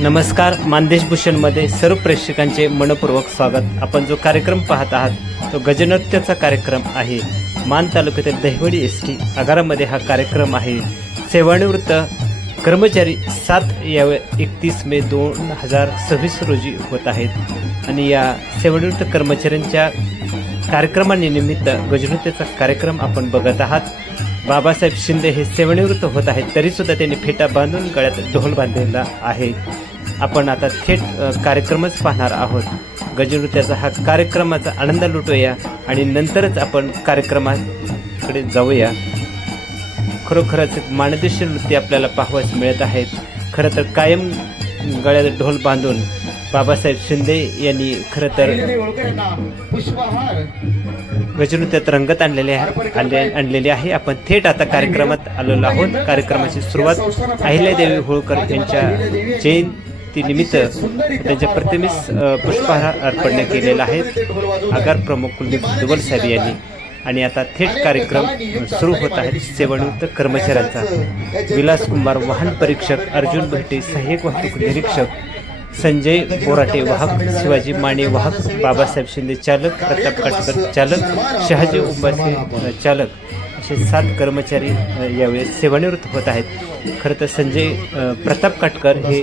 नमस्कार. मानदेश भूषणमध्ये सर्व प्रेक्षकांचे मनपूर्वक स्वागत. आपण जो कार्यक्रम पाहत आहात तो गजनृत्याचा कार्यक्रम आहे. मान तालुक्यातील दहिवडी एस.टी. आगारामध्ये हा कार्यक्रम आहे. सेवानिवृत्त कर्मचारी 7 या 31 मे 2026 रोजी होत आहेत आणि या सेवानिवृत्त कर्मचाऱ्यांच्या कार्यक्रमानिमित्त गजनृत्याचा कार्यक्रम आपण बघत आहात. बाबासाहेब शिंदे हे सेवानिवृत्त होत आहेत, तरीसुद्धा त्यांनी फेटा बांधून गळ्यात ढोल बांधलेला आहे. आपण आता थेट कार्यक्रमच पाहणार आहोत. गजनृत्याचा हा कार्यक्रमाचा आनंद लुटूया आणि नंतरच आपण कार्यक्रमाकडे जाऊया. खरोखरच माणदेशी नृत्य आपल्याला पाहावयास मिळत आहेत. खरं तर कायम गळ्यात ढोल बांधून बाबासाहेब शिंदे यांनी खरं तर गजनृत्यात रंगत आणलेली आहे. आपण थेट आता कार्यक्रमात आलेलो आहोत. कार्यक्रमाची सुरुवात अहिल्यादेवी होळकर यांच्या जयंतीनिमित्त त्यांच्या प्रतिमेस पुष्पहार अर्पण केलेला आहे आगार प्रमुख कुलदीप दुबल साहेब यांनी. आणि आता थेट कार्यक्रम सुरू होत आहे. सेवानिवृत्त कर्मचाऱ्यांचा विलास कुमार वाहन परीक्षक, अर्जुन भट्टे सहाय्यक वाहतूक निरीक्षक, संजय बोराटे वाहक, शिवाजी माने वाहक, बाबासाहेब शिंदे चालक, प्रताप काटकर चालक, शहाजी उंबासे चालक असे 7 कर्मचारी यावेळेस सेवानिवृत्त होत आहेत. खरं तर संजय प्रताप काटकर हे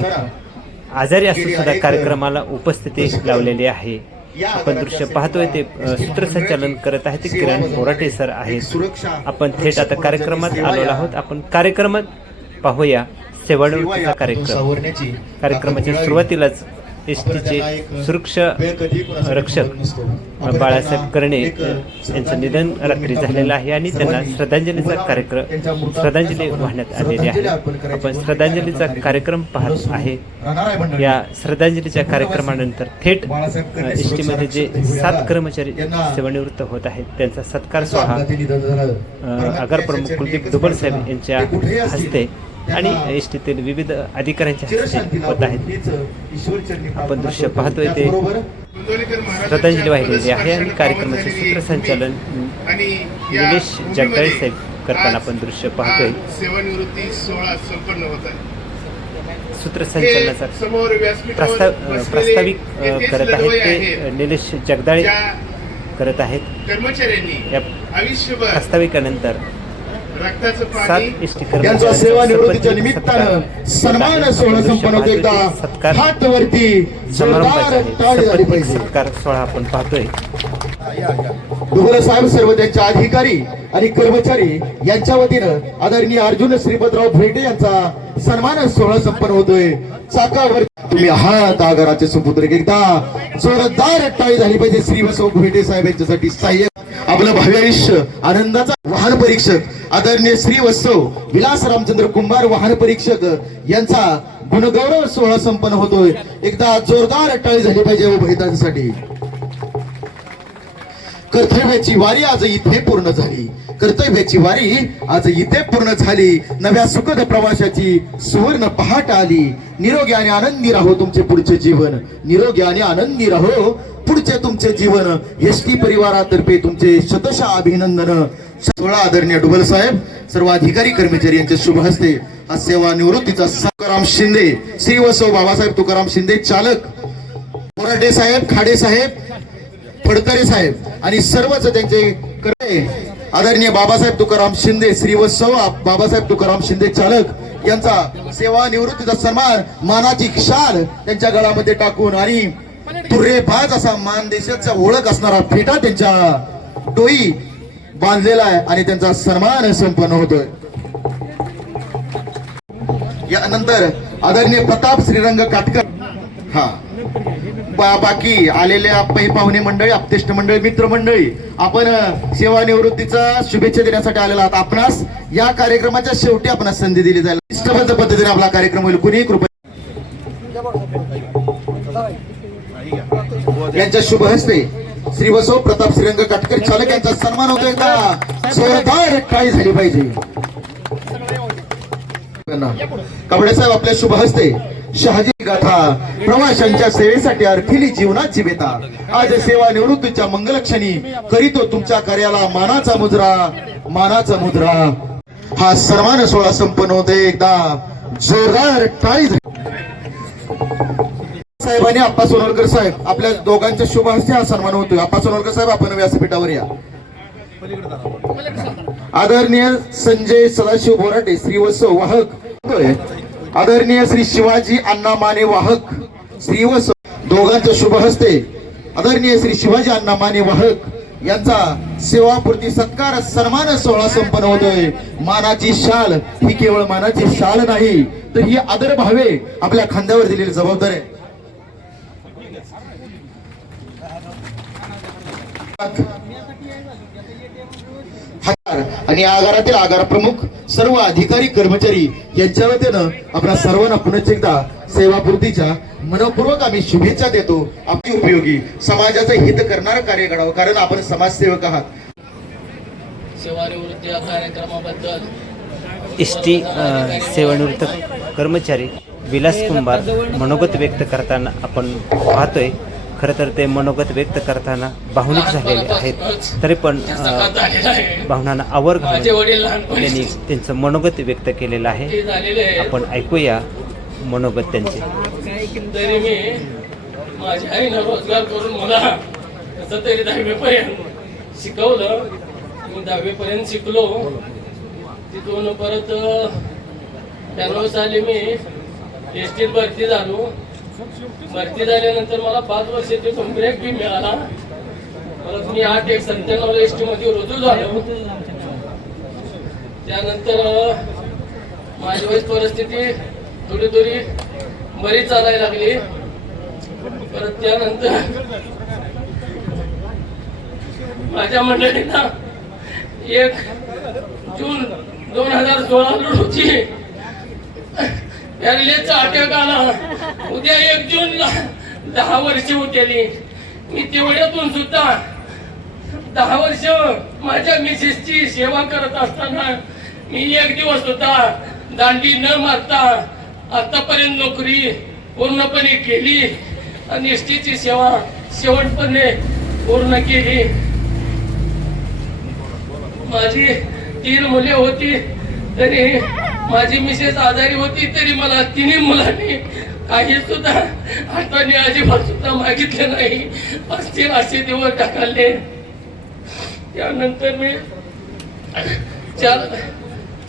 आजारी असून सुद्धा कार्यक्रमाला उपस्थिती लावलेली आहे. आपण दृश्य पाहतोय ते सूत्रसंचालन करत आहे ते किरण बोराटे सर आहेत. आपण थेट आता कार्यक्रमात आलेलो आहोत. आपण कार्यक्रमात पाहूया सेवानिवृत्तीचा कार्यक्रमाच्या सुरुवातीलाच एस.टीचे सुरक्षा रक्षक बाळासाहेब कर्णे यांचं निधन रात्री झालेलं आहे आणि त्यांना श्रद्धांजली वाहण्यात आलेली आहे. आपण श्रद्धांजलीचा कार्यक्रम पाहत आहे. या श्रद्धांजलीच्या कार्यक्रमानंतर थेट एस.टीमध्ये जे 7 कर्मचारी सेवानिवृत्त होत आहेत त्यांचा सत्कार सोहळा आगार प्रमुख कुलदीप दुबल साहेब यांच्या हस्ते आणि एस.टीतील विविध अधिकाऱ्यांच्या हस्ते होत आहेत. आपण दृश्य पाहतोय ते श्रद्धांजली वाहिलेली आहे आणि कार्यक्रमाचे सूत्रसंचालन निलेश जगदाळे साहेब करताना आपण दृश्य पाहतोय. सेवानिवृत्ती सोहळा संपन्न होत आहे. सूत्रसंचालनाचा प्रास्ताविक करत आहेत ते निलेश जगदाळे करत आहेत. कर्मचाऱ्यांनी या आयुष्यभर प्रास्ताविकानंतर 7 एस.टी यांचा सेवानिवृत्तीच्या निमित्तानं सन्मान सोहळा संपन्न होतो. एकदा हात वरती जोरदार टाळी झाली पाहिजे. सत्कार सोहळा आपण पाहतोय. दुबल साहेब सर्व त्यांच्या अधिकारी आणि कर्मचारी यांच्या वतीनं आदरणीय अर्जुन श्रीपतराव भेटे यांचा सन्मान सोहळा संपन्न होतोय. चाकावर तुम्ही हात आगाराचे सुपुत्र एकदा जोरदार टाळी झाली पाहिजे. श्री वसव भेटे साहेब यांच्यासाठी सहाय्य आपलं भावी आयुष्य आनंदाचा वाहन परीक्षक आदरणीय श्री वत्सव विलास रामचंद्र कुंभार वाहन परीक्षक यांचा गुणगौरव सोहळा संपन्न होतोय. एकदा जोरदार टाळी झाली पाहिजे उभयतांसाठी. कर्तव्याची वारी आज इथे पूर्ण झाली. कर्तव्याची वारी आज इथे पूर्ण झाली. नव्या सुखद प्रवासाची सुवर्ण पहाट आली. निरोगी आणि आनंदी राहो तुमचे पुढचे जीवन. निरोगी आणि आनंदी राहो पुढचे तुमचे जीवन. एस.टी परिवारातर्फे तुमचे शतशः अभिनंदन. 16 आदरणीय डुबल साहेब सर्व अधिकारी कर्मचारी यांच्या शुभ हस्ते हा सेवानिवृत्तीचा तुकाराम शिंदे, श्री वसव बाबासाहेब तुकाराम शिंदे चालक, बोराटे साहेब, खाडे साहेब, फडतरे साहेब आणि सर्वच त्यांचे आदरणीय बाबासाहेब तुकाराम शिंदे, श्री वत्सव बाबासाहेब तुकाराम शिंदे चालक यांचा सेवानिवृत्तीचा सन्मान मानाची शाल त्यांच्या गळामध्ये टाकून आणि तुर्रेबाज असा मानदेशाचा ओळख असणारा फेटा त्यांच्या डोई बांधलेला आहे आणि त्यांचा सन्मान संपन्न होतोय. यानंतर आदरणीय प्रताप श्रीरंग काटकर हा बाकी आलेल्या पाहुणे मंडळी, आपतेष्ट मंडळी, मित्र मंडळी, आपण सेवानिवृत्तीचा शुभेच्छा देण्यासाठी आलेला आहात. आपणास या कार्यक्रमाच्या शेवटी आपणास संधी दिली जाईल. शिस्तबद्ध पद्धतीने आपला कार्यक्रम होईल. कुणीही कृपया यांच्या शुभ हस्ते श्री वसव प्रताप श्रीरंग काटकर चालक यांचा सन्मान होतो. एकदा जोरदार टाळी झाली पाहिजे. काबडे साहेब आपल्या शुभ हस्ते शहाजी गाथा प्रवाशांच्या सेवेसाठी अर्थीली जीवनाची बेता आज सेवानिवृत्तीच्या मंगलक्षणी करीतो तुमच्या कार्याला मानाचा मुद्रा. हा सन्मान सोहळा संपन्न होते. एकदा जोरदार टाळी. साहेबांनी आप्पा सोनवलकर साहेब आपल्या दोघांच्या शुभ हस्ते हा सन्मान होतोय. आप्पा सोनवलकर साहेब आपण व्यासपीठावर या. आदरणीय संजय सदाशिव बोराटे श्रीवत्सव वाहक, आदरणीय श्री शिवाजी अण्णा माने वाहक श्रीवत्सव दोघांच्या शुभ हस्ते आदरणीय श्री शिवाजी अण्णा माने वाहक यांचा सेवापूर्ती सत्कार सन्मान सोहळा संपन्न होतोय. मानाची शाल ही केवळ मानाची शाल नाही, तर ही आदर भावे आपल्या खांद्यावर दिलेली जबाबदारी आहे. आणि आगारातील आगार प्रमुख सर्व अधिकारी कर्मचारी यांच्या वतीनं आपल्या सर्वांना पुन्हा एकदा सेवापूर्तीच्या मनपूर्वक आम्ही शुभेच्छा देतो. आपली उपयोगी समाजाचं हित करणारं कार्य करावं, कारण आपण समाजसेवक आहात. सेवानिवृत्ती या कार्यक्रमाबद्दल एसटी सेवानिवृत्त कर्मचारी विलास कुंभार मनोगत व्यक्त करताना आपण पाहतोय. खरं तर ते मनोगत व्यक्त करताना भावनिक झालेले आहेत, तरी पण भावनांना आवर घालून माझे वडील त्यांनी त्यांचं मनोगत व्यक्त केलेलं आहे. झालेले आहे. आपण ऐकूया मनोगत त्यांचे. तरी मी माझ्या आईनं रोजगार करून मला कसं तरी 10वी पर्यंत शिकवलं. मी 10वी पर्यंत शिकलो. तिथून परत 92 साली मी एसटीत भरती झालो. भरती झाल्यानंतर मला 5 वर्ष तिथून ब्रेक बी मिळाला. परत मी 8/1/97 एसटी मध्ये रुजू झालो. त्यानंतर माझी वाईट परिस्थिती थोडी थोडी बरी चालायला लागली. परत त्यानंतर माझ्या मंडळींना 1 जून 2016 रोजी पॅरालिसिसचा अटॅक आला. उद्या 1 जूनला 10 वर्ष होतेली. मी तेवढ्यातून सुद्धा 10 वर्ष माझ्या मिसेसची सेवा करत असताना मी 1 दिवस सुद्धा दांडी न मारता आतापर्यंत नोकरी पूर्णपणे केली आणि एसटीची सेवा शेवटपणे पूर्ण केली. माझी 3 मुले होती, तरी माझी मिसेस आजारी होती, तरी मला 3 मुलांनी काही सुद्धा हाताने अजिबात सुद्धा मागितले नाही. असतील असे दिवस टाकले. त्यानंतर मी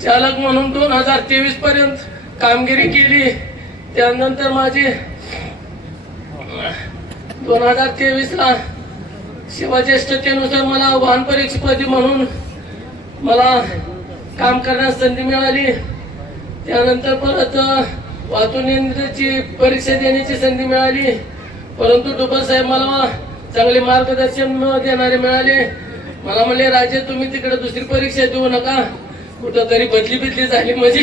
चालक म्हणून 2023 पर्यंत कामगिरी केली. त्यानंतर माझी 2023ला शिवज्येष्ठतेनुसार मला वाहन परीक्षपदी म्हणून मला काम करण्यास संधी मिळाली. त्यानंतर परत वाहतूक यंत्राची परीक्षा देण्याची संधी मिळाली. परंतु डुबल साहेब मला चांगले मार्गदर्शन देणारे मिळाले. मला म्हणले, राजे तुम्ही तिकडे दुसरी परीक्षा देऊ नका, कुठं तरी बदली झाली म्हणजे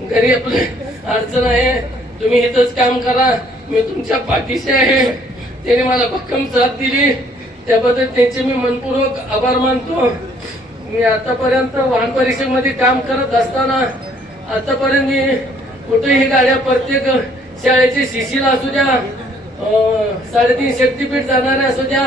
घरी आपले अडचण आहे, तुम्ही इथंच काम करा, मी तुमच्या पाठीशी आहे. त्याने मला भक्कम साथ दिली, त्याबद्दल त्यांचे मी मनपूर्वक आभार मानतो. मी आतापर्यंत वाहन परीक्षेमध्ये काम करत असताना आतापर्यंत मी कुठेही गाड्या प्रत्येक शाळेचे शिशीला असू द्या, 3.5 शक्तीपीठ जाणारे असू द्या,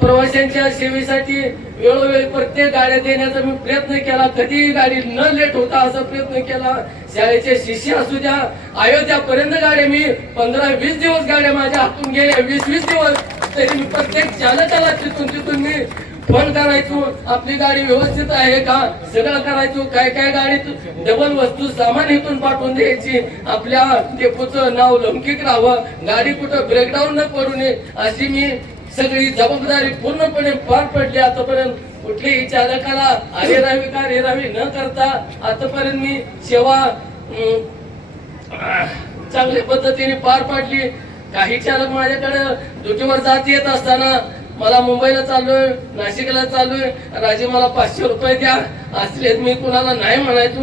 प्रवाशांच्या सेवेसाठी वेळोवेळी प्रत्येक गाड्या देण्याचा मी प्रयत्न केला. कधीही गाडी न लेट होता असा प्रयत्न केला. शाळेचे शिष्य असू द्या, अयोध्यापर्यंत गाड्या मी 15-20 दिवस गाड्या माझ्या हातून गेल्या, 20-20 दिवस. तरी मी प्रत्येक चालकाला तिथून मी फोन करायचो, आपली गाडी व्यवस्थित आहे का, सगळं करायचो. काय गाडीत डबल वस्तू सामान इथून पाठवून द्यायची, आपल्या डेपोचं नाव लौकिक राहावं, गाडी कुठं ब्रेकडाऊन न पडू नये, अशी मी सगळी जबाबदारी पूर्णपणे पार पडली. आतापर्यंत कुठल्याही चालकाला अरेरावी न करता आतापर्यंत मी सेवा चांगल्या पद्धतीने पार पाडली. काही चालक माझ्याकडे ड्युटीवर जात येत असताना, मला मुंबईला चाललोय, नाशिकला चाललोय, राजे मला 500 रुपये द्या असले, मी कुणाला नाही म्हणायचो.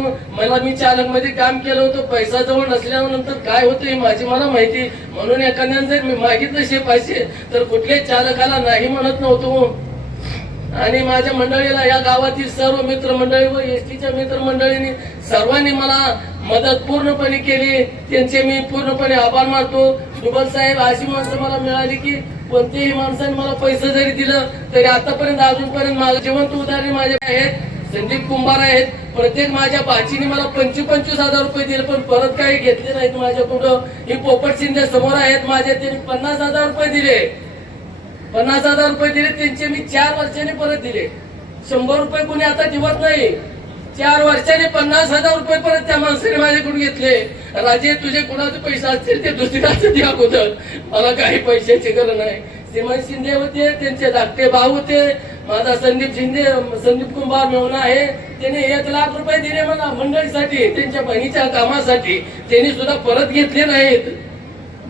मी चालक मध्ये काम केलं होतं, पैसा जवळ नसल्यानंतर काय होतं हे माझी मला माहिती. म्हणून एखाद्याने जर मी मागितलं 100 पैसे तर कुठल्याच चालकाला नाही म्हणत नव्हतो. आणि माझ्या मंडळीला, या गावातील सर्व मित्रमंडळी व एसटीच्या मित्रमंडळींनी सर्वांनी मला मदत पूर्णपणे केली, त्यांचे मी पूर्णपणे आभार मानतो. डुबल साहेब अशी माणसं मला मिळाली की कोणत्याही माणसाने मला पैसे जरी दिलं तरी आतापर्यंत अजूनपर्यंत माझं जिवंत उदाहरण माझे आहेत. संदीप कुंभार आहेत, प्रत्येक माझ्या बाचीने मला 25,000 रुपये दिले, पण परत काही घेतले नाहीत माझ्याकडं. ही पोपट शिंदे समोर आहेत माझ्या, त्यांनी 50,000 रुपये दिले. 50,000 रुपये दिले त्यांचे मी 4 वर्षांनी परत दिले. 100 रुपये कोणी आता ठेवत नाही. 4 वर्षांनी 50,000 रुपये परत त्या माणसाने माझ्याकडून घेतले. राजे तुझे कुणाचे पैसे असतील ते दुसऱ्याचे द्या अगोदर, मला काही पैशाची गरज नाही. सीमा शिंदे होते, त्यांचे धाकटे भाऊ होते, माझा संदीप कुंभार मेवणा आहे, त्याने 1 लाख रुपये दिले मला मंडळीसाठी, त्यांच्या बहिणीच्या कामासाठी. त्यांनी सुद्धा परत घेतले नाहीत.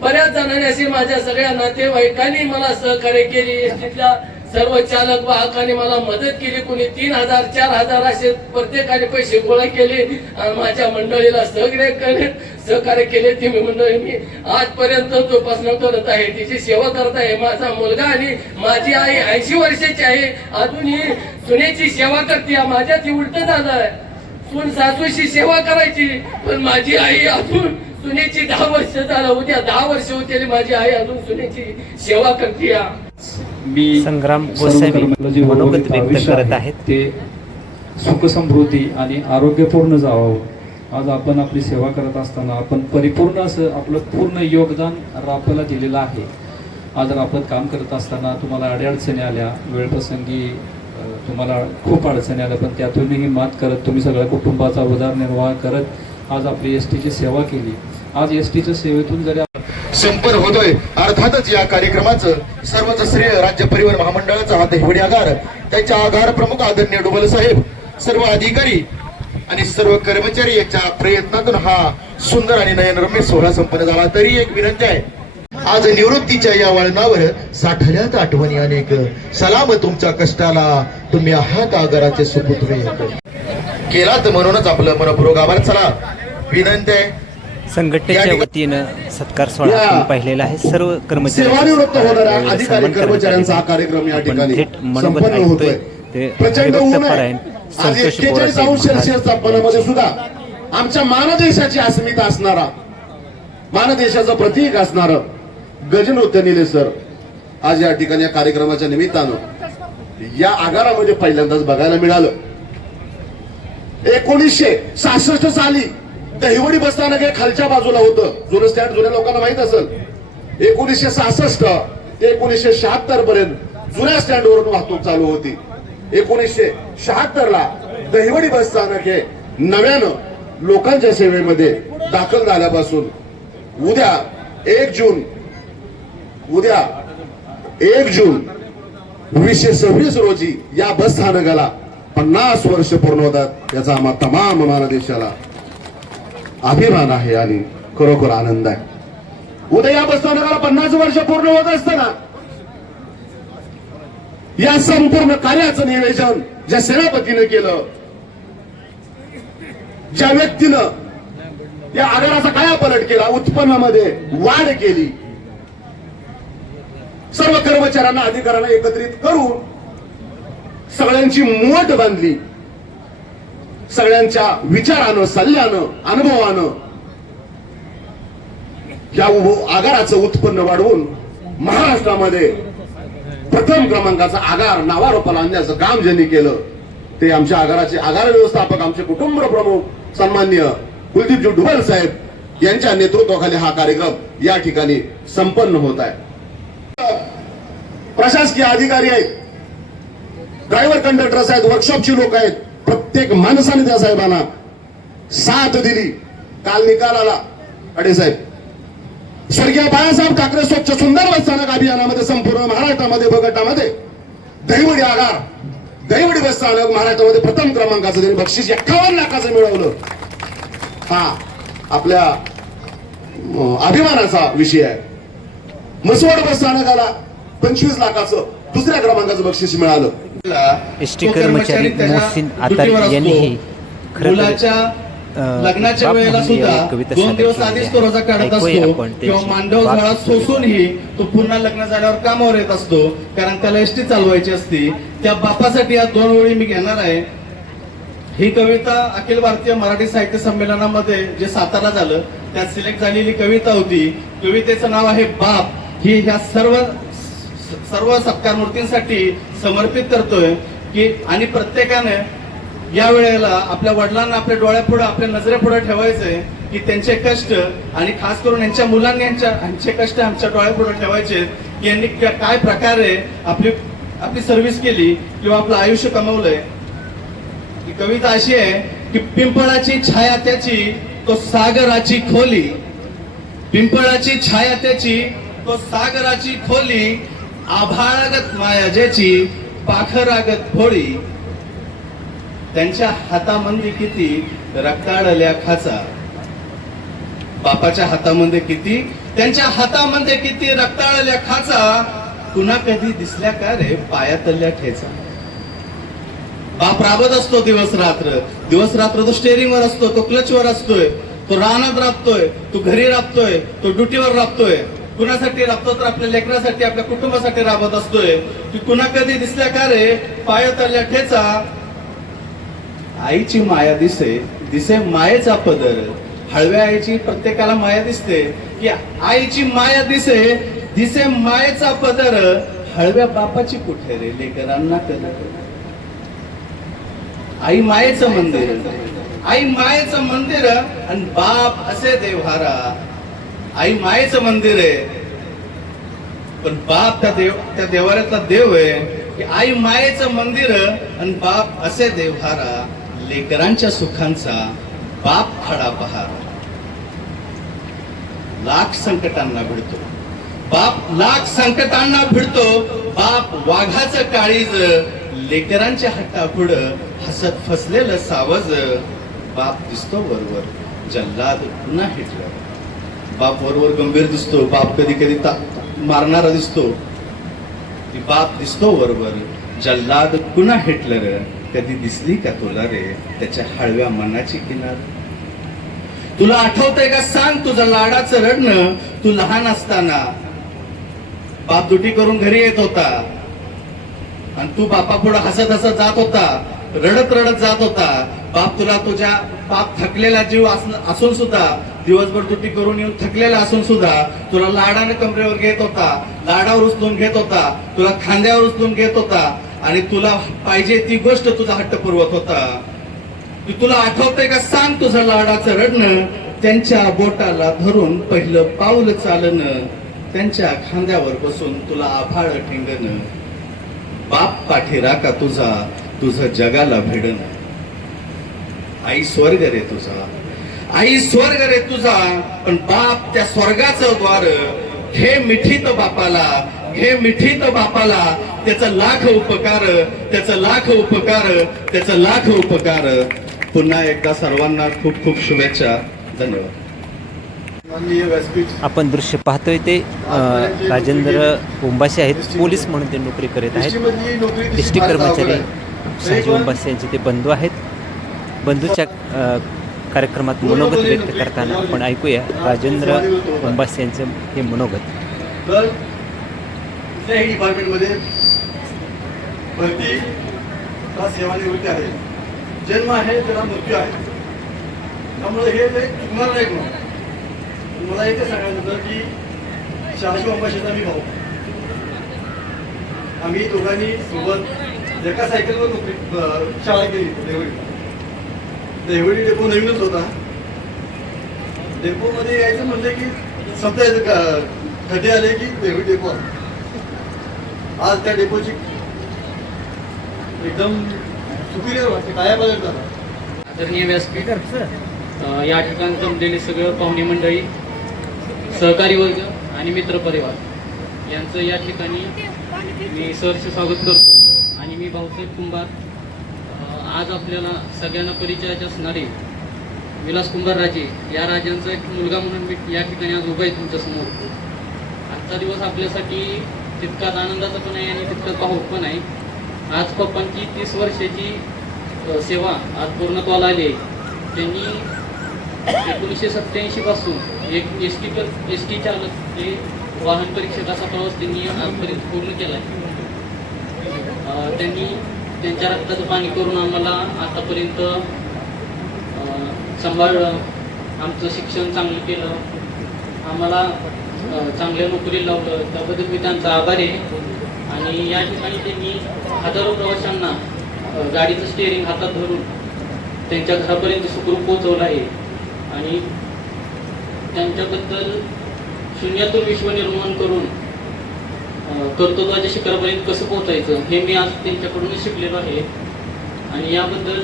बऱ्याच जणांनी अशी माझ्या सगळ्या नातेवाईकांनी मला सहकार्य केली. एसटीतल्या सर्व चालक वाहकांनी मला मदत केली. कोणी 3,000 4,000 असे प्रत्येकाने पैसे गोळा केले आणि माझ्या मंडळीला सहकार्य केले. ती मंडळी मी आजपर्यंत जोपासना करत आहे, तिची सेवा करत आहे. माझा मुलगा आणि माझी आई 80 वर्षाची आहे, अजूनही सुनेची सेवा करते. माझ्या ती उलट झालंय, सून सासूची सेवा करायची, पण माझी आई अजून सुनेची 10 वर्ष झालं, उद्या 10 वर्ष होते, माझी आई अजून सुनेची सेवा करते. मी संग्राम गोसावी मनोगत व्यक्त करत आहेत. ते सुख समृद्धी आणि आरोग्यपूर्ण जावं. आज आपण आपली सेवा करत असताना आपण परिपूर्ण असं आपलं पूर्ण योगदान रापाला दिलेलं आहे. आज रापत काम करत असताना तुम्हाला अडीअडचणी आल्या, वेळप्रसंगी तुम्हाला खूप अडचणी आल्या, पण त्यातूनही मात करत तुम्ही सगळ्या कुटुंबाचा उदरनिर्वाह करत आज आपली एसटीची सेवा केली. आज एसटीच्या सेवेतून जरी संपन्न होतोय. अर्थातच या कार्यक्रमाचं सर्वच श्रेय राज्य परिवहन महामंडळाचा हा दहिवडी आगार, त्याच्या आगार प्रमुख आदरणीय डुबल साहेब, सर्व अधिकारी आणि सर्व कर्मचारी यांच्या प्रयत्नातून हा सुंदर आणि नयनरम्य सोहळा संपन्न झाला. तरी एक विनंती आहे, आज निवृत्तीच्या या वळणावर साठल्यात आठवणी अनेक. सलाम तुमच्या कष्टाला, तुम्ही आहात आगाराचे सुपुत्र केलात म्हणूनच आपलं मनपूर्वक आभार. चला विनंती आहे, संघटनेच्या वतीनं सत्कार सोहळा आपण पाहिलेला आहे. सर्व सेवानिवृत्त होणाऱ्या अधिकारी कर्मचाऱ्यांचा हा कर्मचारी कार्यक्रम या ठिकाणी थेट मनोगत संपन्न होतोय. ऐकतोय. ते प्रचंड हरिभक्त ऊन आहे. परायण आज संतोष 41° तापमानामध्ये सुद्धा आमच्या मानदेशाची अस्मिता असणारा, मानदेशाचं प्रतीक असणारं गजनृत्य निले सर आज या ठिकाणी या कार्यक्रमाच्या निमित्तानं या आगारामध्ये पहिल्यांदाच बघायला मिळालं. 1966 साली दहिवडी बसस्थानक हे खालच्या बाजूला होतं. जुनं स्टँड जुन्या लोकांना माहित असेल. 1966 ते 1976 पर्यंत जुन्या स्टँडवरून वाहतूक चालू होती. 1976 ला दहिवडी बसस्थानक हे नव्यानं लोकांच्या सेवेमध्ये दाखल झाल्यापासून उद्या 1 जून 2026 रोजी या बसस्थानकाला 50 वर्ष पूर्ण होतात. याचा आम्हा तमाम मानदेशाला अभिमान आहे आणि खरोखर आनंद आहे. उद्या या बसस्थानकाला 50 वर्ष पूर्ण होत असताना या संपूर्ण कार्याचं नियोजन ज्या सेनापतीनं केलं, ज्या व्यक्तीनं या आगाराचा कायापालट केला, उत्पन्नामध्ये वाढ केली, सर्व कर्मचाऱ्यांना अधिकाऱ्यांना एकत्रित करून सगळ्यांची मोट बांधली, सगळ्यांच्या विचारानं, सल्ल्यानं, अनुभवानं या आगाराचं उत्पन्न वाढवून महाराष्ट्रामध्ये प्रथम क्रमांकाचा आगार नावारूपाला आणण्याचं काम ज्यांनी केलं ते आमच्या आगाराचे आगार व्यवस्थापक, आमचे कुटुंब प्रमुख सन्माननीय कुलदीपजी डुबल साहेब यांच्या नेतृत्वाखाली हा कार्यक्रम या ठिकाणी संपन्न होत आहे. प्रशासकीय अधिकारी आहेत, ड्रायव्हर कंडक्टर्स आहेत, वर्कशॉपची लोक आहेत, प्रत्येक माणसाने त्या साहेबांना साथ दिली. काल निकाल आला अडेसाहेब, स्वर्गीय बाळासाहेब ठाकरे स्वच्छ सुंदर बसस्थानक अभियानामध्ये संपूर्ण महाराष्ट्रामध्ये बगटामध्ये दहिवडी आगार, दहिवडी बसस्थानक महाराष्ट्रामध्ये प्रथम क्रमांकाचं त्यांनी बक्षीस 51 लाखाचं मिळवलं. हा आपल्या अभिमानाचा विषय आहे. म्हसवड बसस्थानकाला 25 लाखाचं दुसऱ्या क्रमांकाचं बक्षीस मिळालं. एसटी कर्मचारी मोहसिन आतार यांनीही मुलाच्या लग्नाच्या वेळेला सुद्धा 2 दिवस आधीच तो रजा काढत असतो किंवा मांडव घरात सोसूनही तो पुन्हा लग्न झाल्यावर कामावर येत असतो, कारण त्याला एसटी चालवायची असती. त्या बापासाठी या 2 ओळी मी घेणार आहे. ही कविता अखिल भारतीय मराठी साहित्य संमेलनामध्ये जे सातारा झालं त्यात सिलेक्ट झालेली कविता होती. कवितेचं नाव आहे बाप. ही ह्या सर्व सत्कार मूर्तींसाठी समर्पित करतोय की आणि प्रत्येकाने या वेळेला आपल्या वडिलांना आपल्या डोळ्यापुढे आपल्या नजरेपुढे ठेवायचंय की त्यांचे कष्ट आणि खास करून यांच्या मुलांनी यांचे कष्ट आमच्या डोळ्यापुढे ठेवायचे की यांनी काय प्रकारे आपली सर्व्हिस केली किंवा आपलं आयुष्य कमवलंय. ही कविता अशी आहे की पिंपळाची छाया त्याची तो सागराची खोली, पिंपळाची छाया त्याची तो सागराची खोली, आभाळागत माया ज्याची पाखरागत भोळी, त्यांच्या हातामध्ये किती रक्ताळल्या खाचा, बापाच्या हातामध्ये किती, त्यांच्या हातामध्ये किती रक्ताळल्या खाचा, पुन्हा कधी दिसल्या का रे पायातल्या ठेचा. बाप राबत असतो दिवस रात्र तो स्टेअरिंग वर असतो, तो क्लच वर असतोय, तो रानात राबतोय, तो घरी राबतोय, तो ड्युटीवर राबतोय. कुणासाठी राबतो तर आपल्या लेकरासाठी, आपल्या कुटुंबासाठी राबत असतोय. की कुणा कधी दिसल्या का रे पायातल्या ठेचा, आईची माया दिसे मायेचा पदर. हळव्या आईची प्रत्येकाला माया दिसते की आईची माया दिसे मायेचा पदर, हळव्या बापाची कुठे रे लेकरांना कदर. आई मायेचं मंदिर आणि बाप असे देव्हारा. आई मायेचं मंदिर आहे पण बाप त्या देवाऱ्यातला देव आहे की आई मायेचं मंदिर आणि बाप असे देव्हारा. लेकरांच्या सुखांचा बाप खडा पहार. लाख संकटांना भिडतो बाप वाघाचं काळीज, लेकरांच्या हट्टापुढं हसत फसलेलं सावज. बाप दिसतो वरवर जल्लाद पुन्हा हिटलर. बाप वरवर गंभीर दिसतो, बाप कधी कधी मारणारा दिसतो. बाप दिसतो वरवर जल्लाद पुन्हा हिटलर. कधी दिसली का तुला रे त्याच्या हळव्या मनाची किनार. तुला आठवतंय का सांग तुझं लाडाचं रडणं. तू लहान असताना बाप ड्युटी करून घरी येत होता आणि तू बापा पुढे हसत हसत जात होता, रडत जात होता. बाप तुला बाप थकलेला जीव असून सुद्धा, दिवसभर ड्युटी करून येऊन थकलेला असून सुद्धा तुला लाडाने कमरेवर घेत होता, लाडावर उचलून घेत होता, तुला खांद्यावर उचलून घेत होता आणि तुला पाहिजे ती गोष्ट तुझा हट्ट पुरवत होता. तुला आठवतंय का सांग तुझं लाडाचं रडणं. त्यांच्या बोटाला धरून पहिलं पाऊल चालणं, त्यांच्या खांद्यावर बसून तुला आभाळ ठेंगणं. बाप पाठीरा का तुझं जगाला भिडणं. आई स्वर्ग रे तुझा पण बाप त्या स्वर्गाचं द्वार. हे मिठीत बापाला त्याचा लाख उपकार. पुन्हा एकदा सर्वांना खूप खूप शुभेच्छा. धन्यवाद. आपण दृश्य पाहतोय ते राजेंद्र उंबासे आहेत. पोलीस म्हणून ते नोकरी करीत आहेत. एस टी कर्मचारी शहाजी उंबासे यांचे ते बंधू आहेत. बंधूच्या कार्यक्रमात मनोगत व्यक्त करताना आपण ऐकूया राजेंद्र उंबासे यांचं हे मनोगत. तर कुठल्याही डिपार्टमेंटमध्ये भरती हा सेवानिवृत्ती आहे, जन्म आहे त्याला मृत्यू आहे. त्यामुळे हे चुकणार नाही म्हणून मला इथे सांगायचं होतं की शहाजी उंबासेचा मी भाऊ, आम्ही दोघांनी सोबत एका सायकलवर नोकरी शाळा केली. देवळी डेपो नवीनच होता. डेपोमध्ये यायचं म्हणलं की संपतायचं का, खड्डे आले की देवळी डेपो. आज त्या डेपोची एकदम सुपिरियर वाटते, काय बदल झाला. आदरणीय व्यासपीठ, या ठिकाणी जमलेले सगळं पाहुणे मंडळी, सहकारी वर्ग आणि मित्रपरिवार यांचं या ठिकाणी मी सहर्ष स्वागत करतो. आणि मी भाऊसाहेब कुंभार. आज आपल्याला सगळ्यांना परिचयाचे असणारे विलास कुंभार राजे या राजांचा एक मुलगा म्हणून मी या ठिकाणी आज उभा आहे तुमच्यासमोर. आजचा दिवस आपल्यासाठी तितकाच आनंदाचा पण आहे आणि तितकाच भावुक पण आहे. आज पप्पांची 30 वर्षाची सेवा आज पूर्णत्वाला आली आहे. त्यांनी 1987 पासून एक एस टी चालक ते वाहन परीक्षकाचा प्रवास त्यांनी आजपर्यंत पूर्ण केला आहे. त्यांनी त्यांच्या रक्ताचं पाणी करून आम्हाला आतापर्यंत सांभाळलं, आमचं शिक्षण चांगलं केलं, आम्हाला चांगल्या नोकरीला लावलं. त्याबद्दल मी त्यांचा आभारी आहे. आणि या ठिकाणी त्यांनी हजारो प्रवाशांना गाडीचं स्टेअरिंग हातात धरून त्यांच्या घरापर्यंत सुखरूप पोहोचवलं आहे आणि त्यांच्याबद्दल शून्यातून विश्व निर्माण करून कर्तृत्वाच्या शिखरापर्यंत कसं पोहोचायचं हे मी आज त्यांच्याकडूनच शिकलेलो आहे आणि याबद्दल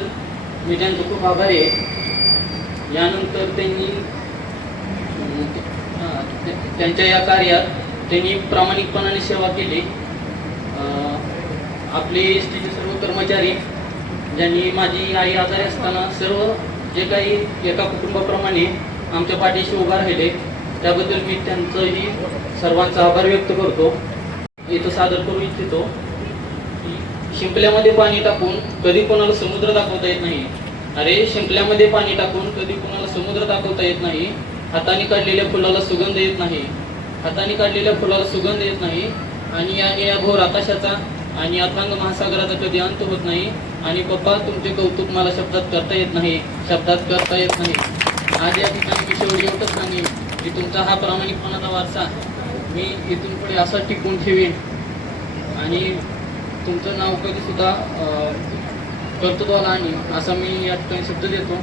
मी त्यांचं खूप आभारी आहे. यानंतर त्यांच्या या कार्यात त्यांनी प्रामाणिकपणाने सेवा केली. आपले एसटीचे सर्व कर्मचारी ज्यांनी माझी आई आजारी असताना सर्व जे काही एका कुटुंबाप्रमाणे आमच्या पाठीशी उभा राहिले त्याबद्दल मी त्यांचंही सर्वांचा आभार व्यक्त करतो. इथं सादर करू इच्छितो की शिंपल्यामध्ये पाणी टाकून कधी कोणाला समुद्र दाखवता येत नाही. अरे शिंपल्यामध्ये पाणी टाकून कधी कोणाला समुद्र दाखवता येत नाही. हाताने काढलेल्या फुलाला सुगंध येत नाही. हाताने काढलेल्या फुलाला सुगंध येत नाही आणि या घोर आकाशाचा आणि अथांग महासागराचा कधी अंत होत नाही. आणि पप्पा तुमचे कौतुक मला शब्दात करता येत नाही, शब्दात करता येत नाही. आज या ठिकाणी मी शेवटी एवढंच सांगेन की तुमचा हा प्रामाणिकपणाचा वारसा मी इथून पुढे असा टिकून ठेवीन आणि तुमचं नाव कधी सुद्धा कर्तृत्वाला आणि असा मी या ठिकाणी शब्द देतो.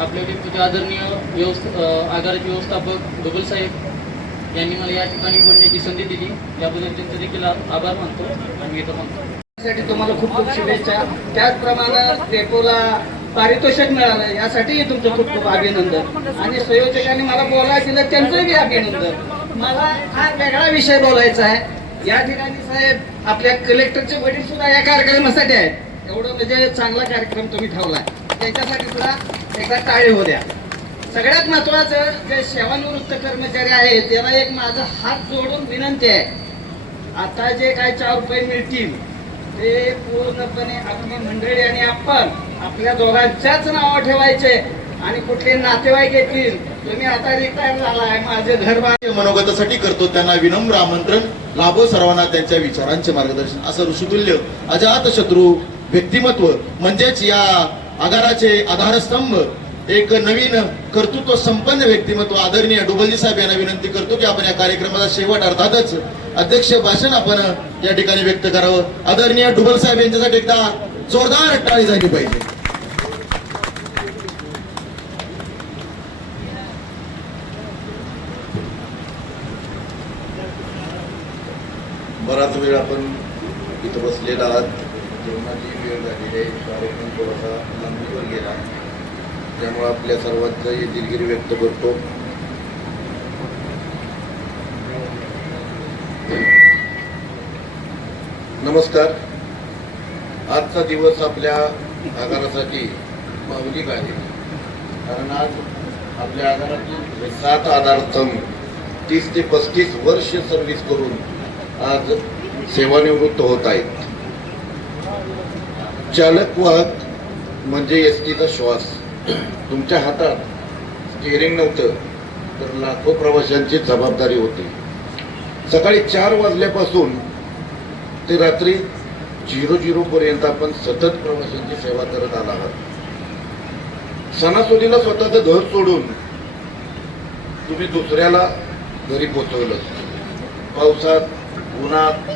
आपल्या तुझे आदरणीय आगाराचे व्यवस्थापक डुबल साहेब यांनी मला या ठिकाणी बोलण्याची संधी दिली याबद्दल त्यांचा देखील आभार मानतो आणि इथं मानतो. साठी तुम्हाला खूप खूप शुभेच्छा. त्याचप्रमाणे डेपोला पारितोषिक मिळालं यासाठीही तुमचं खूप खूप अभिनंदन आणि संयोजकांनी मला बोलायला दिलं त्यांचंही अभिनंदन. मला हा वेगळा विषय बोलायचा आहे. या ठिकाणी साहेब आपल्या कलेक्टरचे वडील सुद्धा या कार्यक्रमासाठी आहेत. एवढं म्हणजे चांगला कार्यक्रम तुम्ही ठेवलाय त्यांच्यासाठी सुद्धा एकदा टाळे होऊ द्या. सगळ्यात महत्वाचं जे सेवानिवृत्त कर्मचारी आहेत त्यांना एक माझा हात जोडून विनंती आहे. आता जे काय 4 रुपये मिळतील ते पूर्णपणे आपली मंडळी आणि आपण आपल्या दोघांच्याच नावावर ठेवायचे आणि कुठले नातेवाईक येतील तुम्ही आता रिटायर झालाय माझे घर मनोगतासाठी करतो त्यांना विनम्र आमंत्रण. लाभो सर्वांना त्यांच्या विचारांचे मार्गदर्शन. असं ऋषितुल्य अजात शत्रू व्यक्तिमत्व म्हणजेच या आगाराचे आधारस्तंभ एक नवीन कर्तृत्व संपन्न व्यक्तिमत्व आदरणीय डुबलजी साहेब यांना विनंती करतो की आपण या कार्यक्रमाचा शेवट अर्थातच अध्यक्ष भाषण आपण या ठिकाणी व्यक्त करावं. आदरणीय डुबल साहेब यांच्यासाठी एकदा जोरदार टाळी झाली पाहिजे. बराच वेळ आपण इथं बसलेला आहात. जेवणाची वेळ झालेली आहे. कार्यक्रम थोडासा लांबीवर गेला त्यामुळे आपल्या सर्वांचा दिलगिरी व्यक्त करतो. नमस्कार. आजचा दिवस आपल्या आगारासाठी माऊलिक आहे कारण आज आपल्या आगारातील 7 आधारस्तंभ 30 ते 35 वर्ष सर्व्हिस करून आज सेवानिवृत्त होत आहेत. चालक वाहक म्हणजे एसटीचा श्वास. तुमच्या हातात स्टिअरिंग नव्हतं तर लाखो प्रवाशांची जबाबदारी होती. सकाळी 4 वाजल्यापासून ते रात्री 00 पर्यंत आपण सतत प्रवाशांची सेवा करत आला आहात. सणासुदीला स्वतःचं घर सोडून तुम्ही दुसऱ्याला घरी पोचवलं. पावसात, उन्हात,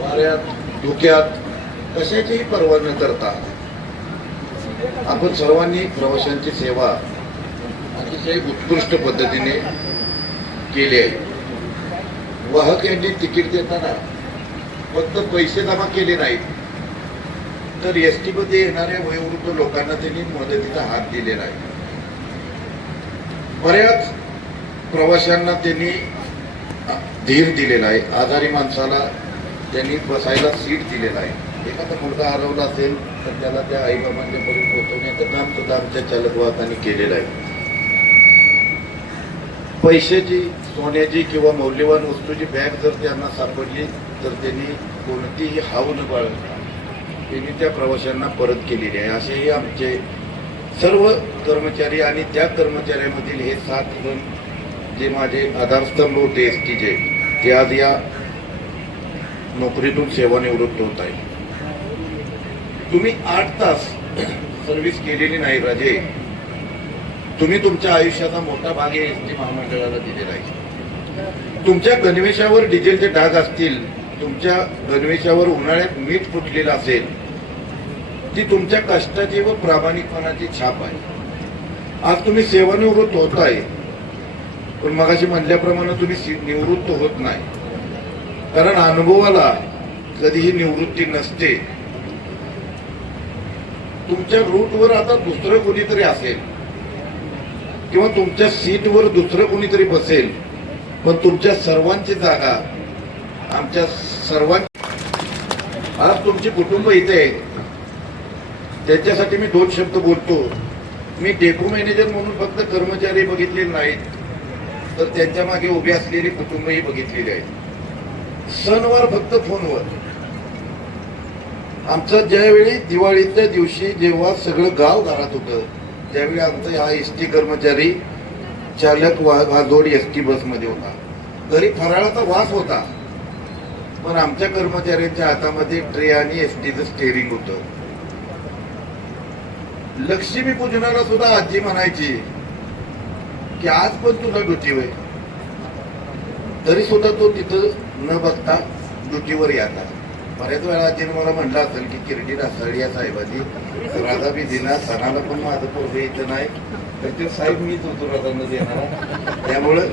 वाऱ्यात, धुक्यात कशाचीही पर्वा न करता आपण सर्वांनी प्रवाशांची सेवा अतिशय उत्कृष्ट पद्धतीने केली आहे. वाहक यांनी तिकीट देताना फक्त पैसे जमा केले नाहीत तर एसटी मध्ये येणाऱ्या वयोवृद्ध लोकांना त्यांनी मदतीचा हात दिलेला आहे. बऱ्याच प्रवाशांना त्यांनी धीर दिलेला आहे. आजारी माणसाला त्यांनी बसायला सीट दिलेला आहे. एखादा मुलगा हरवला असेल तर त्याला त्या आईबाबांच्या पर्यंत पोहोचवण्याचं काम सुद्धा आमच्या चालक वाहकांनी केलेलं आहे. पैशाची, सोन्याची किंवा मौल्यवान वस्तूची बॅग जर त्यांना सापडली तर त्यांनी कोणतीही हाव न बाळगता त्यांनी त्या प्रवाशांना परत केलेली आहे. असेही आमचे सर्व कर्मचारी आणि त्या कर्मचाऱ्यांमधील हे 7 जण जे माझे आधारस्तंभ होते एसटीचे ते आज या नोकरीतून सेवानिवृत्त होत आहे. तुम्ही 8 तास सर्व्हिस केलेली नाही राजे. तुम्ही तुमच्या आयुष्याचा मोठा भाग हे एसटी महामंडळाला दिलेला आहे. तुमच्या गणवेशावर डिझेलचे डाग असतील, तुमच्या गणवेशावर उन्हाळ्यात मीठ फुटलेलं असेल ती तुमच्या कष्टाची व प्रामाणिकपणाची छाप आहे. आज तुम्ही सेवानिवृत्त होत आहे, पण मगाशी म्हणल्याप्रमाणे तुम्ही निवृत्त होत नाही, कारण अनुभवाला कधीही निवृत्ती नसते. तुमच्या रूटवर आता दुसरं कोणीतरी असेल किंवा तुमच्या सीटवर दुसरं कोणीतरी बसेल, पण तुमच्या सर्वांची जागा आमच्या सर्वांची. आज तुमचे कुटुंब इथे आहे, त्यांच्यासाठी मी 2 शब्द बोलतो. मी डेपो मॅनेजर म्हणून फक्त कर्मचारी बघितले नाहीत, तर त्यांच्या मागे उभे असलेली कुटुंबही बघितलेली आहेत. सणवार फक्त फोनवर. आमचं ज्यावेळी दिवाळीच्या दिवशी जेव्हा सगळं गाव घरात होतं, त्यावेळी आमचा हा एसटी कर्मचारी चालक वाजोड एसटी बसमध्ये होता. घरी फराळाचा वास होता, पण आमच्या कर्मचाऱ्यांच्या हातामध्ये ट्रे आणि एसटीचं स्टेअरिंग होतं. लक्ष्मी पूजनाला सुद्धा आजी म्हणायची की आज पण तुला ड्युटी होय, तरी सुद्धा तो तिथं न बघता ड्युटीवर यायला. बऱ्याच वेळा आजीने मला म्हटलं असेल की किरडी रासाळी या साहेबाची राधा बी दिना, सणाला पण माझं पोरग इथं नाही, तर ते साहेब मीच होतो राधांना देणार. त्यामुळं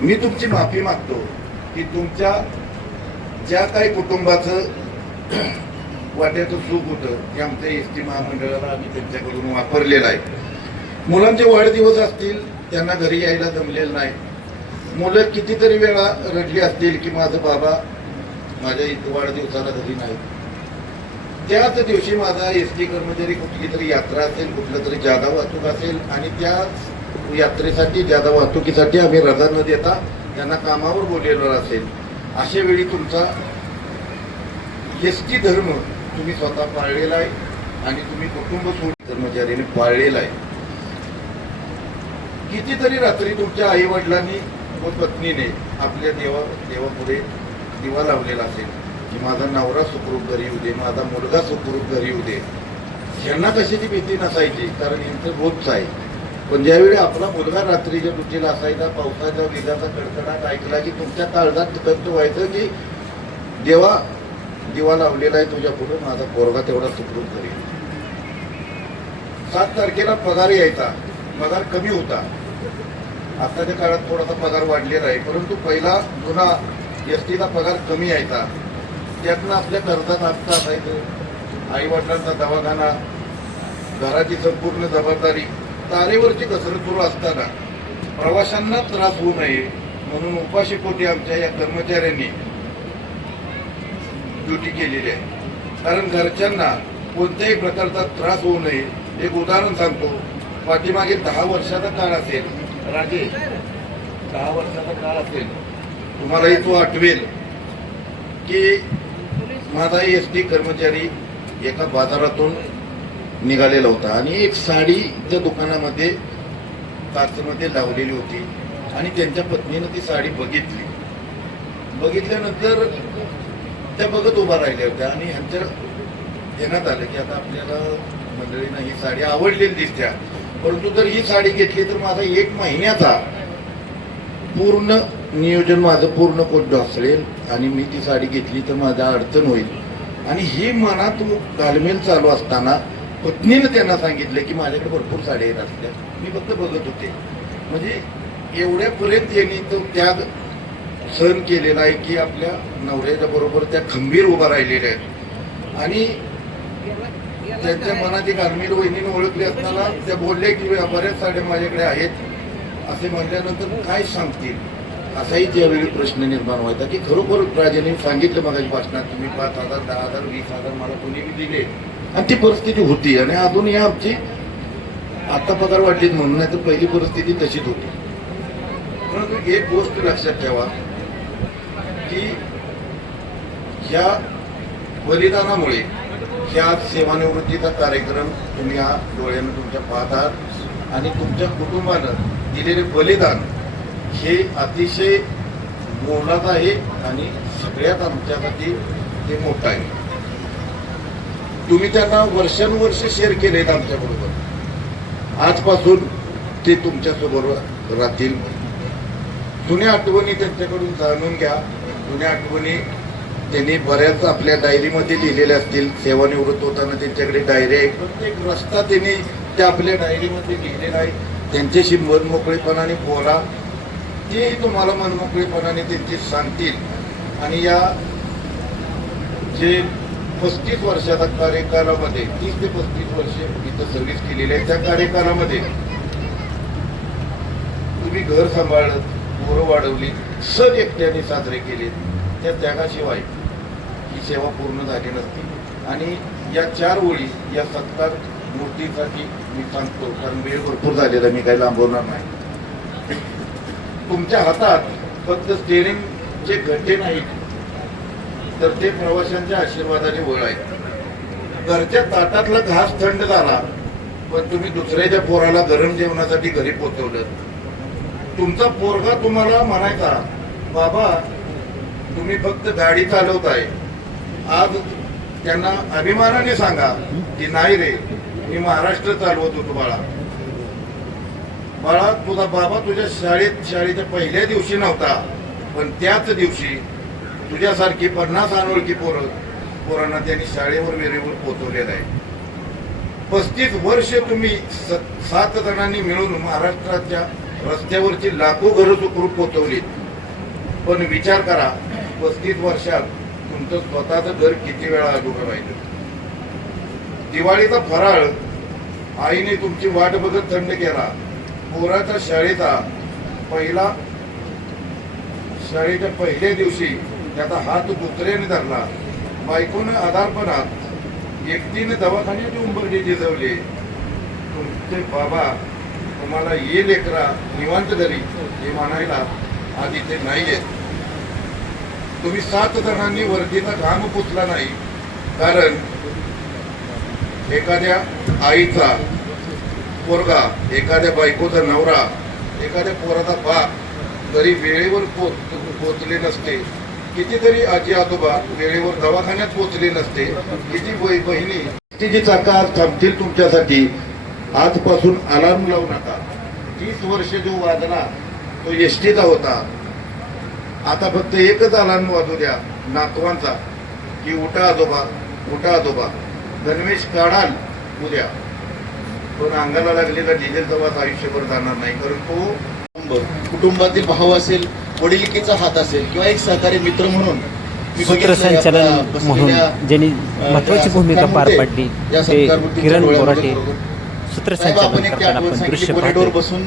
मी तुमची माफी मागतो की तुमच्या ज्या काही कुटुंबाचं वाट्याचं सुख होतं ते आमच्या एसटी महामंडळाला आम्ही त्यांच्याकडून वापरलेलं आहे. मुलांचे वाढदिवस असतील, त्यांना घरी यायला जमलेलं नाही. मुलं कितीतरी वेळा रडली असतील की माझं बाबा माझ्या इथं वाढदिवसाला घरी नाही. त्याच दिवशी माझा एसटी कर्मचारी कुठली तरी यात्रा असेल, कुठलं तरी जादा वाहतूक असेल आणि त्या यात्रेसाठी जादा वाहतुकीसाठी आम्ही रजा न देता त्यांना कामावर बोललेलं असेल, अशा वेळी तुमचा एसटी धर्म तुम्ही स्वतः पाळलेला आहे आणि तुम्ही कुटुंब सोडून कर्मचाऱ्यांनी पाळलेला आहे. कितीतरी रात्री तुमच्या आई वडिलांनी व पत्नीने आपल्या देवापुढे दिवा लावलेला असेल की माझा नवरा सुखरूप घरी येऊ दे, माझा मुलगा सुखरूप घरी येऊ दे. यांना कशाची भीती नसायची, कारण यांचं रोजच आहे. पण ज्यावेळी आपला मुलगा रात्रीच्या ड्युटीला असायचा, पावसाच्या विजाचा कडकडाट ऐकला की तुमच्या काळजात कष्ट व्हायचं की देवा दिवा लावलेला आहे तुझ्या पुढे, माझा पोरगा तेवढा सुखरूप घरी. 7 तारखेला पगार यायचा, पगार कमी होता. आताच्या काळात थोडासा पगार वाढलेला आहे, परंतु पहिला जुना एसटीचा पगार कमी यायचा. त्यातनं आपल्या कर्जात हप्ता असायचं, आई वडिलांचा दवाखाना, घराची संपूर्ण जबाबदारी, तारेवरची कसरत सुरू असताना प्रवाशांना त्रास होऊ नये म्हणून उपाशीपोटी आमच्या या कर्मचाऱ्यांनी ड्युटी केलेली आहे. कारण घरच्यांना कोणत्याही प्रकारचा त्रास होऊ नये. एक उदाहरण सांगतो. पाठीमागे 10 वर्षाचा काळ असेल, राजे 10 वर्षाचा काळ असेल, तुम्हालाही तो आठवेल की माझा एसटी कर्मचारी एका बाजारातून निघालेला होता आणि एक साडीच्या दुकानामध्ये काचेमध्ये लावलेली होती आणि त्यांच्या पत्नीनं ती साडी बघितली. बघितल्यानंतर त्या बघत उभा राहिल्या होत्या आणि ह्यांच्या ध्यानात आलं की आता आपल्याला मंडळींना ही साडी आवडलेली दिसत्या, परंतु जर ही साडी घेतली तर माझा 1 महिन्याचा पूर्ण नियोजन माझं पूर्ण पोट ढासळेल आणि मी ती साडी घेतली तर माझा अडचण होईल. आणि ही मनात घालमेल चालू असताना पत्नीनं त्यांना सांगितलं की माझ्याकडे भरपूर साड्या येत असल्या, मी फक्त बघत होते. म्हणजे एवढ्यापर्यंत यांनी तो त्याग सहन केलेला आहे की आपल्या नवऱ्याच्या बरोबर त्या खंबीर उभा राहिलेल्या आहेत. आणि त्यांच्या मनात एक आर्मीर वहिनीने ओळखली असताना त्या बोलल्या की बऱ्याच साड्या माझ्याकडे आहेत असे म्हटल्यानंतर काय सांगतील, असाही त्यावेळी प्रश्न निर्माण व्हायचा की खरोखर राजाने सांगितलं मगाची भाषणात तुम्ही 5,000, 10,000, 20,000 मला कोणी दिले आणि ती परिस्थिती होती. आणि अजूनही आमची आता पगार वाढलीच म्हणून, नाही तर पहिली परिस्थिती तशीच होती. परंतु एक गोष्ट लक्षात ठेवा की ह्या बलिदानामुळे ह्या सेवानिवृत्तीचा कार्यक्रम तुम्ही हा डोळ्यानं तुमच्या पाहत आहात आणि तुमच्या कुटुंबानं दिलेले बलिदान हे अतिशय मोलाचं आहे आणि सगळ्यात आमच्यासाठी ते मोठं आहे. तुम्ही त्यांना वर्षानुवर्ष शेअर केलेत आमच्याबरोबर, आजपासून ते तुमच्यासोबत राहतील. जुन्या आठवणी त्यांच्याकडून जाणून घ्या, जुन्या आठवणी त्यांनी बऱ्याच आपल्या डायरीमध्ये लिहिलेल्या असतील. सेवानिवृत्त होताना त्यांच्याकडे डायरी आहे. प्रत्येक रस्ता त्यांनी त्या आपल्या डायरीमध्ये लिहिलेला आहे. त्यांच्याशी मनमोकळेपणाने बोला, तेही तुम्हाला मनमोकळेपणाने त्यांची सांगतील. आणि या जे 35 वर्षाच्या कार्यकालामध्ये 30 ते 35 वर्ष इथं सर्व्हिस केलेली आहे, त्या कार्यकालामध्ये तुम्ही घर सांभाळलं, पोरं वाढवली, सण एकट्याने साजरे केले. त्या त्यागाशिवाय ही सेवा पूर्ण झाली नसती. आणि या 4 ओळी या सत्कार मूर्तीसाठी मी सांगतो, कारण वेळ भरपूर झालेला, मी काही लांबवणार नाही. तुमच्या हातात फक्त स्टेअरिंगचे घंटे नाहीत, तर ते प्रवाशांच्या आशीर्वादाने वळ आहे. घरच्या ताटातला घास थंड झाला, पण तुम्ही दुसऱ्याच्या पोराला गरम जेवणासाठी घरी पोहोचवलं. तुमचा पोरगा तुम्हाला म्हणायचा, बाबा तुम्ही फक्त गाडी चालवताय. आज त्यांना अभिमानाने सांगा की नाही रे, मी महाराष्ट्र चालवत होतो. बाळा तुझा बाबा तुझ्या शाळेच्या पहिल्या दिवशी नव्हता, पण त्याच दिवशी तुझ्यासारखी 50 अनोळखी पोरांना त्यांनी शाळेवर वेळेवर पोहोचवलेलं आहे. 35 वर्ष तुम्ही 7 जणांनी मिळून महाराष्ट्राच्या रस्त्यावरची लाखो घरं सुखरूप पोहोचवली. पण विचार करा, 35 वर्षात तुमचं स्वतःचं घर किती वेळा अधुरं राहिलं. दिवाळीचा फराळ आईने तुमची वाट बघत थंड केला. पोराच्या शाळेच्या पहिल्या दिवशी त्याचा हात दुसऱ्याने धरला. बायकोनं आधारपणात एकटीने दवाखान्याची उंबरडी झिजवली. तुमचे बाबा तुम्हाला ये लेकरा निवांत घरी हे म्हणायला आज इथे नाहीये. तुम्ही 7 जणांनी वर्दीचा घाम पुसला नाही, कारण एखाद्या आईचा पोरगा, एखाद्या बायकोचा नवरा, एखाद्या पोराचा बाप जरी वेळेवर पोचले नसते, कितीतरी आजी आजोबा वेळेवर दवाखान्यात पोचले नसते, किती बहिणी तिची चाका आज थांबतील तुमच्यासाठी. आजपासून अलार्म लावू नका. 30 वर्ष जो वाजला तो एसटीचा होता. आता फक्त एकच अलार्म वाजू द्या नातवांचा, की उठा आजोबा, उठा आजोबा. गणवेश काढाल उद्या, पण अंगाला लागलेला डिझेलचा वास आयुष्यभर जाणार नाही. कारण तो कुटुंबातील भाव असेल, वडिलकीचा हात असेल, किंवा एक सहकारी मित्र म्हणून मी बघितलंय सूत्रसंचालन आपल्या म्हणून बसलेल्या, ज्यांनी महत्वाची भूमिका पार पाडली या ते सत्कारमूर्तीच्या किरण डोळ्यामध्ये बोराटे. बरोबर. सूत्रसंचालन करताना आपण दृश्य पाहतो.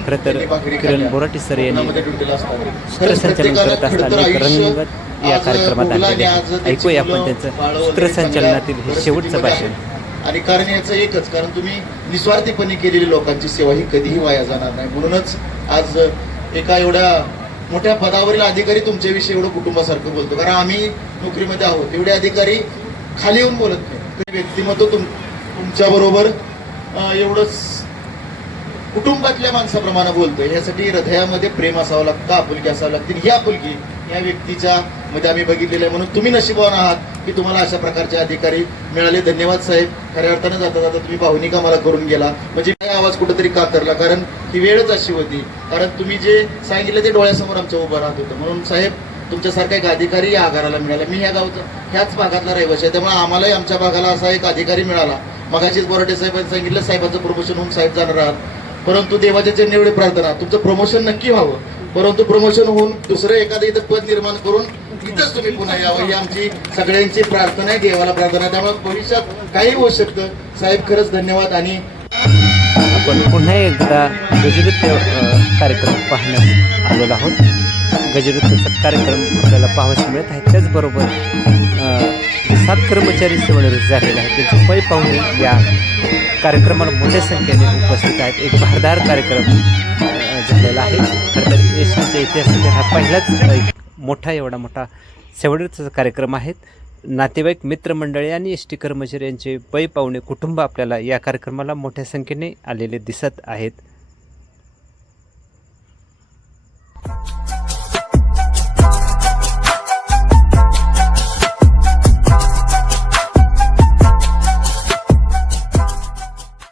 खरं तर किरण बोराटे सर यांनी सूत्रसंचालन करत असताना एक रंगत या कार्यक्रमात आणलेले आहे. ऐकूया आपण त्यांचं सूत्रसंचालनातील हे शेवटचं भाषण. आणि कारण याचं एकच कारण, तुम्ही निस्वार्थीपणे केलेली लोकांची सेवा ही कधीही वाया जाणार नाही. म्हणूनच आज एका एवढ्या मोठ्या पदावरील अधिकारी तुमच्याविषयी एवढं कुटुंबासारखं बोलतो, कारण आम्ही नोकरीमध्ये आहोत. एवढे अधिकारी खाली येऊन बोलत नाही. व्यक्तिमत्व तुमच्या बरोबर एवढंच कुटुंबातल्या माणसाप्रमाणे बोलतोय. यासाठी हृदयामध्ये प्रेम असावं लागतं, आपुलकी असावं लागते. ही आपुलकी या व्यक्तीच्या मध्ये आम्ही बघितलेलं आहे. म्हणून तुम्ही नशीबवान आहात की तुम्हाला अशा प्रकारचे अधिकारी मिळाले. धन्यवाद साहेब. खऱ्या अर्थानं जाता जाता तुम्ही भावनिका मला करून गेला. म्हणजे काय आवाज कुठेतरी कातरला, कारण ही वेळच अशी होती. कारण तुम्ही जे सांगितलं ते डोळ्यासमोर आमच्या उभं राहत होतं. म्हणून साहेब तुमच्यासारखा एक अधिकारी या आगाराला मिळाला. मी ह्या ह्याच भागातला रहिवासी आहे, त्यामुळे आम्हालाही आमच्या भागाला असा एक अधिकारी मिळाला. मगाशीच बोराटे साहेबांनी सांगितलं साहेबांचं प्रमोशन होऊन साहेब जाणार आहात. परंतु देवाच्या चरणी एवढी प्रार्थना, तुमचं प्रमोशन नक्की व्हावं, परंतु प्रमोशन होऊन दुसरं एखादं इथं पद निर्माण करून इथंच तुम्ही पुन्हा यावं ही आमची सगळ्यांची प्रार्थना आहे, देवाला प्रार्थना. त्यामुळे भविष्यात काही होऊ शकतं. साहेब खरंच धन्यवाद. आणि आपण पुन्हा एकदा गजनृत्य कार्यक्रम पाहण्यास आलेलो आहोत. गजनृत्याचा कार्यक्रम आपल्याला पाहावयास मिळत आहे. त्याचबरोबर 7 कर्मचारी सेवानिवृत्त झालेले आहेत, त्यांचे पै पाहुणे या कार्यक्रमाला मोठ्या संख्येने उपस्थित आहेत. एक भारदार कार्यक्रम झालेला आहे. खरं तर एसटीच्या इतिहासातील हा पहिलाच एवढा मोठा सेवानिवृत्तीचा कार्यक्रम आहे. नातेवाईक, मित्रमंडळी आणि एस टी कर्मचारी यांचे पै पाहुणे कुटुंब आपल्याला या कार्यक्रमाला मोठ्या संख्येने आलेले दिसत आहेत.